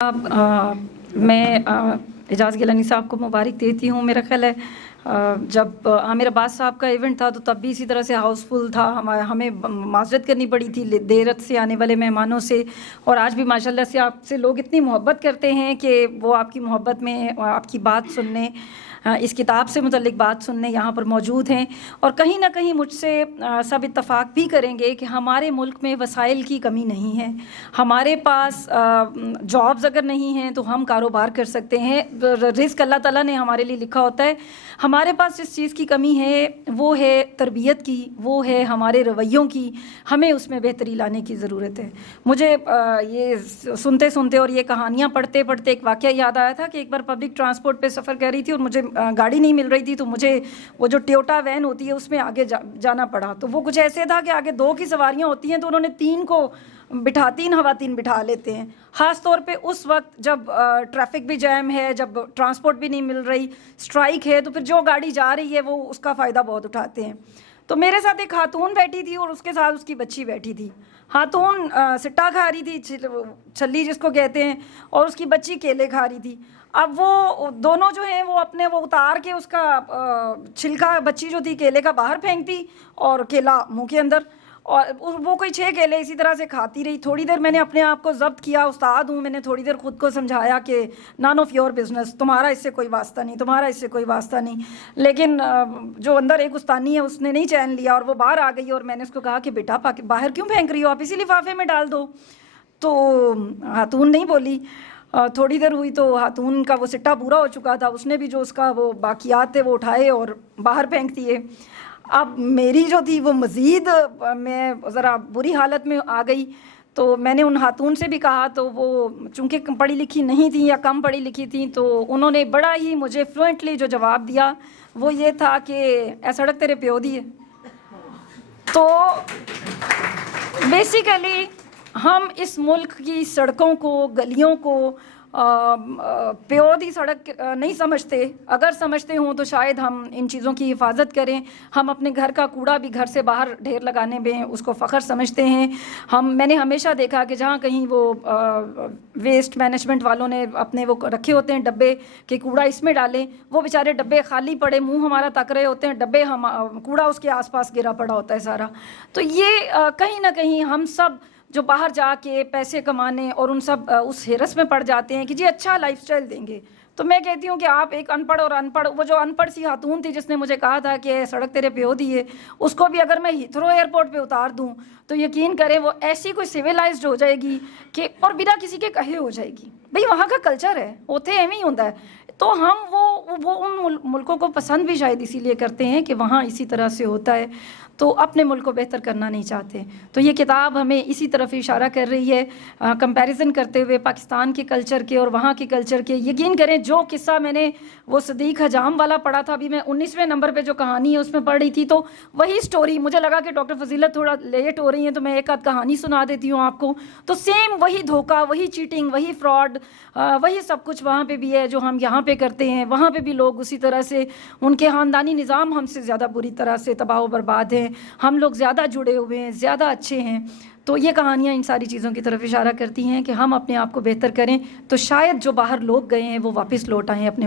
اب میں اعجاز گیلانی صاحب کو مبارک دیتی ہوں. میرا خیال ہے جب عامر عباس صاحب کا ایونٹ تھا تو تب بھی اسی طرح سے ہاؤس فل تھا. ہمیں معذرت کرنی پڑی تھی دیرت سے آنے والے مہمانوں سے, اور آج بھی ماشاءاللہ سے آپ سے لوگ اتنی محبت کرتے ہیں کہ وہ آپ کی محبت میں آپ کی بات سننے, اس کتاب سے متعلق بات سننے یہاں پر موجود ہیں. اور کہیں نہ کہیں مجھ سے سب اتفاق بھی کریں گے کہ ہمارے ملک میں وسائل کی کمی نہیں ہے. ہمارے پاس جابز اگر نہیں ہیں تو ہم کاروبار کر سکتے ہیں. رزق اللہ تعالیٰ نے ہمارے لیے لکھا ہوتا ہے. ہمارے پاس جس چیز کی کمی ہے وہ ہے تربیت کی, وہ ہے ہمارے رویوں کی. ہمیں اس میں بہتری لانے کی ضرورت ہے. مجھے یہ سنتے سنتے اور یہ کہانیاں پڑھتے پڑھتے ایک واقعہ یاد آیا تھا کہ ایک بار پبلک ٹرانسپورٹ پہ سفر کر رہی تھی اور مجھے گاڑی نہیں مل رہی تھی, تو مجھے وہ جو ٹیوٹا وین ہوتی ہے اس میں آگے جانا پڑا. تو وہ کچھ ایسے تھا کہ آگے 2 کی سواریاں ہوتی ہیں تو انہوں نے 3 کو تین خواتین بٹھا لیتے ہیں. خاص طور پہ اس وقت جب ٹریفک بھی جیم ہے, جب ٹرانسپورٹ بھی نہیں مل رہی, اسٹرائک ہے, تو پھر جو گاڑی جا رہی ہے وہ اس کا فائدہ بہت اٹھاتے ہیں. تو میرے ساتھ ایک خاتون بیٹھی تھی اور اس کے ساتھ اس کی بچی بیٹھی تھی. خاتون سٹا کھا رہی تھی, چھلی جس کو کہتے ہیں, اور اس کی بچی کیلے کھا رہی تھی. اب وہ دونوں جو ہیں وہ وہ اتار کے اس کا چھلکا, بچی جو تھی کیلے کا باہر پھینکتی اور کیلا منہ کے اندر, اور وہ کوئی 6 کیلے اسی طرح سے کھاتی رہی. تھوڑی دیر میں نے اپنے آپ کو ضبط کیا, استاد ہوں, میں نے تھوڑی دیر خود کو سمجھایا کہ نان آف یور بزنس, تمہارا اس سے کوئی واسطہ نہیں, تمہارا اس سے کوئی واسطہ نہیں. لیکن جو اندر ایک استانی ہے اس نے نہیں چین لیا اور وہ باہر آ گئی, اور میں نے اس کو کہا کہ بیٹا باہر کیوں پھینک رہی ہو, آپ اسی لفافے میں ڈال دو. تو خاتون نہیں بولی. تھوڑی دیر ہوئی تو خاتون کا وہ سٹا پورا ہو چکا تھا, اس نے بھی جو اس کا وہ باقیات تھے وہ اٹھائے اور باہر پھینک دیے. اب میری جو تھی وہ مزید میں ذرا بری حالت میں آ گئی. تو میں نے ان خاتون سے بھی کہا, تو وہ چونکہ پڑھی لکھی نہیں تھیں یا کم پڑھی لکھی تھیں, تو انہوں نے بڑا ہی مجھے فلوئنٹلی جو جواب دیا وہ یہ تھا کہ اے سڑک تیرے پیو دی ہے. تو بیسیکلی ہم اس ملک کی سڑکوں کو, گلیوں کو پیو دی سڑک نہیں سمجھتے. اگر سمجھتے ہوں تو شاید ہم ان چیزوں کی حفاظت کریں. ہم اپنے گھر کا کوڑا بھی گھر سے باہر ڈھیر لگانے میں اس کو فخر سمجھتے ہیں. میں نے ہمیشہ دیکھا کہ جہاں کہیں وہ ویسٹ مینجمنٹ والوں نے اپنے وہ رکھے ہوتے ہیں ڈبے کہ کوڑا اس میں ڈالیں, وہ بیچارے ڈبے خالی پڑے, منہ ہمارا تک رہے ہوتے ہیں, ڈبے کوڑا اس کے آس پاس گرا پڑا ہوتا ہے سارا. تو یہ کہیں نہ کہیں ہم سب جو باہر جا کے پیسے کمانے اور ان سب اس ہرس میں پڑ جاتے ہیں کہ جی اچھا لائف سٹائل دیں گے. تو میں کہتی ہوں کہ آپ ایک ان پڑھ اور ان پڑھ, وہ جو ان پڑھ سی خاتون تھی جس نے مجھے کہا تھا کہ سڑک تیرے پیو دی ہے, اس کو بھی اگر میں ہیتھرو ایئرپورٹ پہ اتار دوں تو یقین کریں وہ ایسی کوئی سویلائزڈ ہو جائے گی کہ اور بنا کسی کے کہے ہو جائے گی. بھئی وہاں کا کلچر ہے, اوتھے ایویں ہی ہوتا ہے. تو ہم وہ ان ملکوں کو پسند بھی شاید اسی لیے کرتے ہیں کہ وہاں اسی طرح سے ہوتا ہے, تو اپنے ملک کو بہتر کرنا نہیں چاہتے. تو یہ کتاب ہمیں اسی طرف اشارہ کر رہی ہے, کمپیریزن کرتے ہوئے پاکستان کے کلچر کے اور وہاں کے کلچر کے. یقین کریں جو قصہ میں نے وہ صدیق حجام والا پڑھا تھا, ابھی میں 19ویں نمبر پہ جو کہانی ہے اس میں پڑھ رہی تھی, تو وہی سٹوری مجھے لگا کہ ڈاکٹر فضیلت تھوڑا لیٹ ہو رہی ہیں تو میں ایک آدھ کہانی سنا دیتی ہوں آپ کو. تو سیم وہی دھوکہ, وہی چیٹنگ, وہی فراڈ, وہی سب کچھ وہاں پہ بھی ہے جو ہم یہاں پہ کرتے ہیں. وہاں پہ بھی لوگ اسی طرح سے, ان کے خاندانی نظام ہم سے زیادہ بری طرح سے تباہ و برباد ہیں, ہم لوگ زیادہ جڑے ہوئے ہیں, زیادہ اچھے ہیں. تو یہ کہانیاں ان ساری چیزوں کی طرف اشارہ کرتی ہیں کہ ہم اپنے آپ کو بہتر کریں تو شاید جو باہر لوگ گئے ہیں وہ واپس لوٹ آئیں اپنے